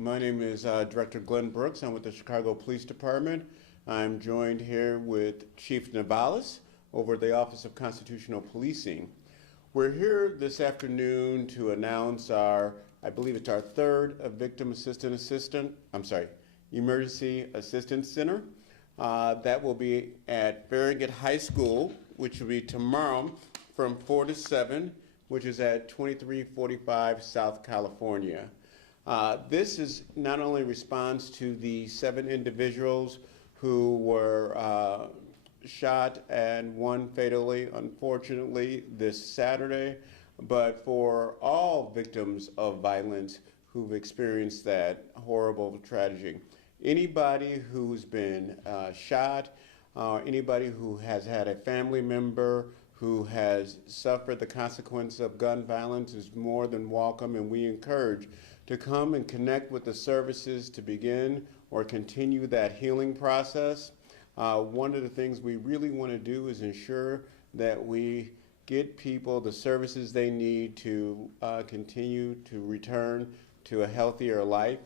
My name is Director Glenn Brooks. I'm with the Chicago Police Department. I'm joined here with Chief Navalis over the Office of Constitutional Policing. We're here this afternoon to announce I believe it's our third Emergency Assistance Center. That will be at Farragut High School, which will be tomorrow from 4 to 7, which is at 2345 South California. This is not only response to the 7 individuals who were shot and one fatally, unfortunately, this Saturday, but for all victims of violence who've experienced that horrible tragedy. Anybody who's been shot, anybody who has had a family member who has suffered the consequence of gun violence is more than welcome, and we encourage to come and connect with the services to begin or continue that healing process. One of the things we really want to do is ensure that we get people the services they need to continue to return to a healthier life.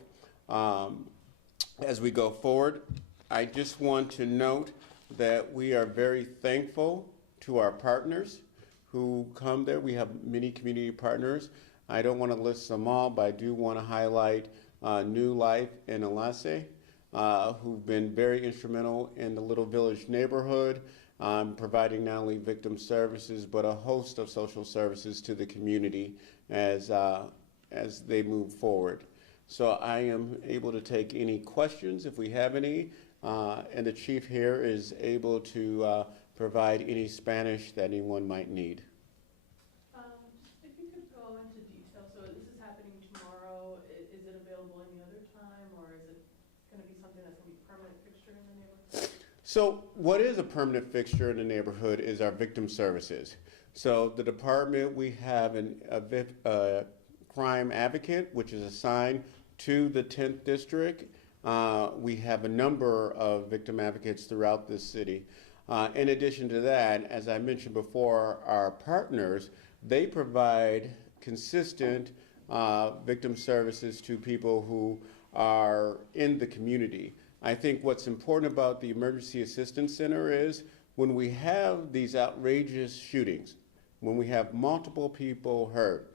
As we go forward, I just want to note that we are very thankful to our partners who come there. We have many community partners. I don't want to list them all, but I do want to highlight New Life in Enlace, who've been very instrumental in the Little Village neighborhood, providing not only victim services, but a host of social services to the community as they move forward. So I am able to take any questions if we have any, and the chief here is able to provide any Spanish that anyone might need. If you could go into detail, so this is happening tomorrow. Is it available any other time, or is it going to be something that's going to be a permanent fixture in the neighborhood? So what is a permanent fixture in the neighborhood is our victim services. So the department, we have a crime advocate, which is assigned to the 10th district. We have a number of victim advocates throughout the city. In addition to that, as I mentioned before, our partners, they provide consistent victim services to people who are in the community. I think what's important about the Emergency Assistance Center is when we have these outrageous shootings, when we have multiple people hurt,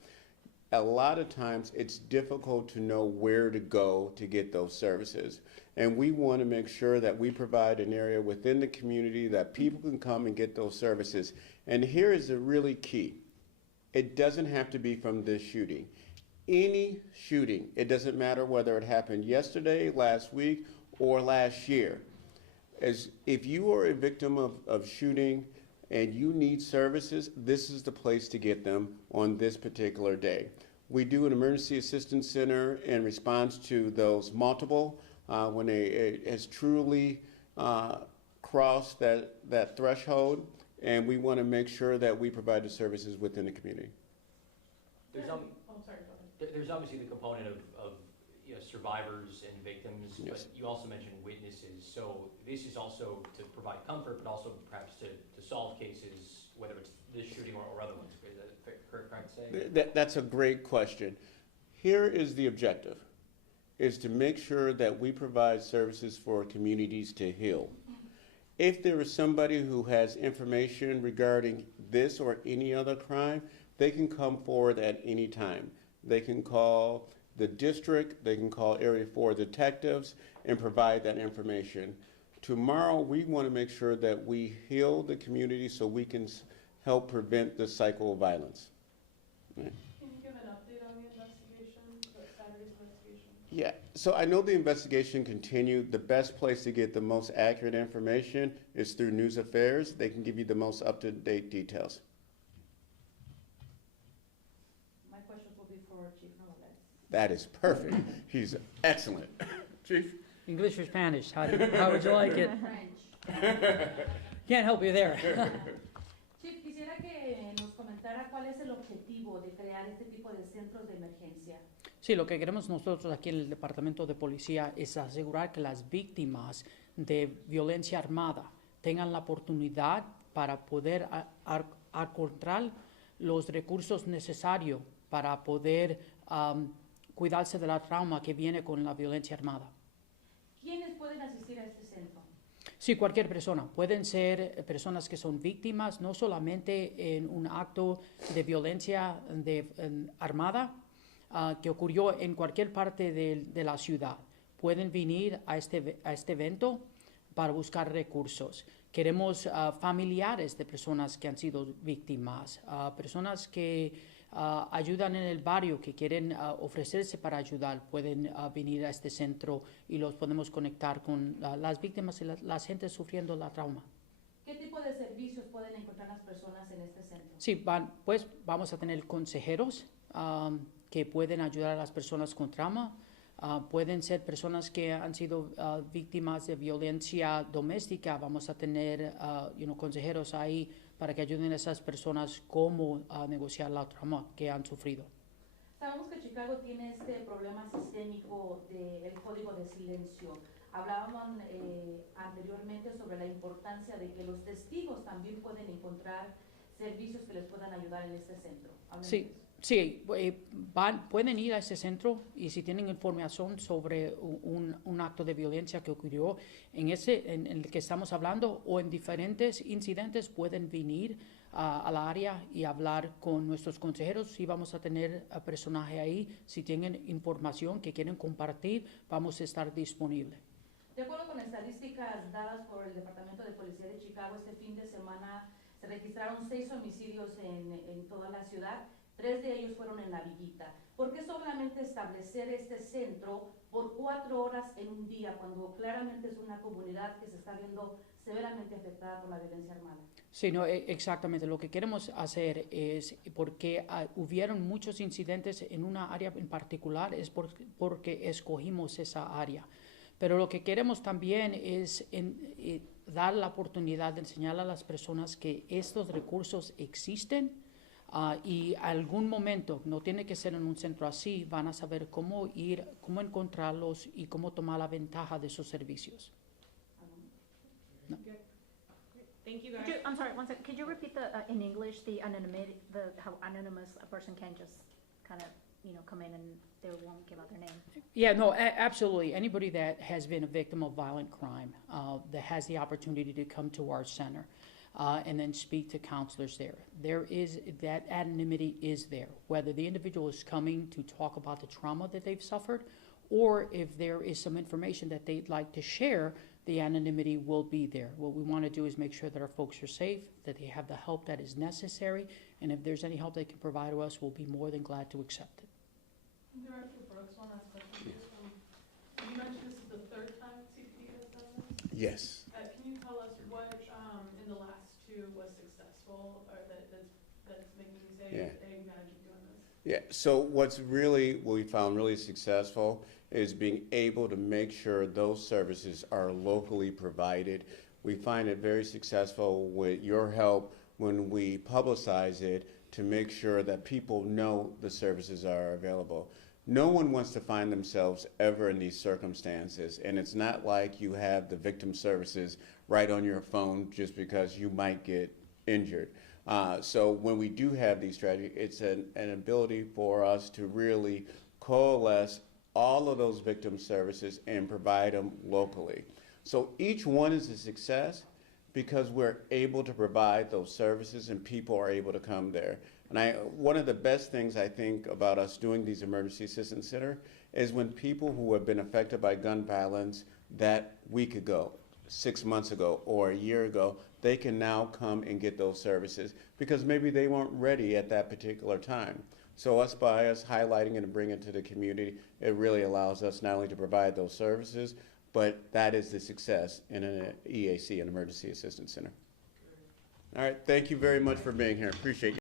a lot of times it's difficult to know where to go to get those services. And we want to make sure that we provide an area within the community that people can come and get those services. And here is the really key. It doesn't have to be from this shooting. Any shooting, it doesn't matter whether it happened yesterday, last week, or last year. If you are a victim of shooting and you need services, this is the place to get them on this particular day. We do an emergency assistance center in response to those multiple, when it has truly crossed that threshold, and we want to make sure that we provide the services within the community. There's obviously the component of survivors and victims, yes. But you also mentioned witnesses. So this is also to provide comfort, but also perhaps to solve cases, whether it's this shooting or other ones. Is that correct to say? That's a great question. Here is the objective, is to make sure that we provide services for communities to heal. If there is somebody who has information regarding this or any other crime, they can come forward at any time. They can call the district, they can call Area 4 detectives and provide that information. Tomorrow, we want to make sure that we heal the community so we can help prevent the cycle of violence. Can you give an update on the investigation, Saturday's investigation? Yeah, so I know the investigation continued. The best place to get the most accurate information is through News Affairs. They can give you the most up-to-date details. My questions will be for Chief Navalis. That is perfect. He's excellent. Chief? English or Spanish? How would you like it? French. Can't help you there. Chief, quisiera que nos comentara cuál es el objetivo de crear este tipo de centros de emergencia. Sí, lo que queremos nosotros aquí en el Departamento de Policía es asegurar que las víctimas de violencia armada tengan la oportunidad para poder encontrar los recursos necesarios para poder cuidarse de la trauma que viene con la violencia armada. ¿Quiénes pueden asistir a este centro? Sí, cualquier persona. Pueden ser personas que son víctimas, no solamente en un acto de violencia armada que ocurrió en cualquier parte de la ciudad. Pueden venir a este evento para buscar recursos. Queremos familiares de personas que han sido víctimas, personas que ayudan en el barrio, que quieren ofrecerse para ayudar, pueden venir a este centro y los podemos conectar con las víctimas y las gentes sufriendo la trauma. ¿Qué tipo de servicios pueden encontrar las personas en este centro? Sí, pues vamos a tener consejeros que pueden ayudar a las personas con trauma. Pueden ser personas que han sido víctimas de violencia doméstica. Vamos a tener consejeros ahí para que ayuden a esas personas cómo negociar la trauma que han sufrido. Sabemos que Chicago tiene este problema sistémico del código de silencio. Hablábamos anteriormente sobre la importancia de que los testigos también pueden encontrar servicios que les puedan ayudar en este centro. Sí. Sí, pueden ir a ese centro y si tienen información sobre un acto de violencia que ocurrió en el que estamos hablando o en diferentes incidentes, pueden venir a la área y hablar con nuestros consejeros. Sí, vamos a tener a personaje ahí. Si tienen información que quieren compartir, vamos a estar disponibles. De acuerdo con estadísticas dadas por el Departamento de Policía de Chicago, este fin de semana se registraron 6 homicidios en toda la ciudad. 3 de ellos fueron en la Villita. ¿Por qué solamente establecer este centro por 4 horas en un día, cuando claramente es una comunidad que se está viendo severamente afectada por la violencia armada? Sí, no, exactamente. Lo que queremos hacer es, porque hubieron muchos incidentes en una área en particular, es porque escogimos esa área. Pero lo que queremos también es dar la oportunidad de enseñar a las personas que estos recursos existen. Y algún momento, no tiene que ser en un centro así, van a saber cómo ir, cómo encontrarlos y cómo tomar la ventaja de sus servicios. No. Thank you guys. I'm sorry, one second. Could you repeat in English the anonymity, how anonymous a person can just kind of, come in and they won't give out their name? Yeah, no, absolutely. Anybody that has been a victim of violent crime that has the opportunity to come to our center. And then speak to counselors there. That anonymity is there, whether the individual is coming to talk about the trauma that they've suffered, or if there is some information that they'd like to share, the anonymity will be there. What we want to do is make sure that our folks are safe, that they have the help that is necessary, and if there's any help they can provide to us, we'll be more than glad to accept it. Director Brooks, one last question. You mentioned this is the 3rd time CPD has done this? Yes. Can you tell us what in the last 2 was successful, or that's making you say, Yeah. hey, you gotta keep doing this? Yeah, so what we found really successful is being able to make sure those services are locally provided. We find it very successful with your help when we publicize it to make sure that people know the services are available. No one wants to find themselves ever in these circumstances, and it's not like you have the victim services right on your phone just because you might get injured. So when we do have these strategies, it's an ability for us to really coalesce all of those victim services and provide them locally. So each one is a success because we're able to provide those services and people are able to come there. And one of the best things I think about us doing these Emergency Assistance Center is when people who have been affected by gun violence that week ago, 6 months ago, or a year ago, they can now come and get those services because maybe they weren't ready at that particular time. So by us highlighting it and bringing it to the community, it really allows us not only to provide those services, but that is the success in an EAC, an Emergency Assistance Center. All right, thank you very much for being here. Appreciate you.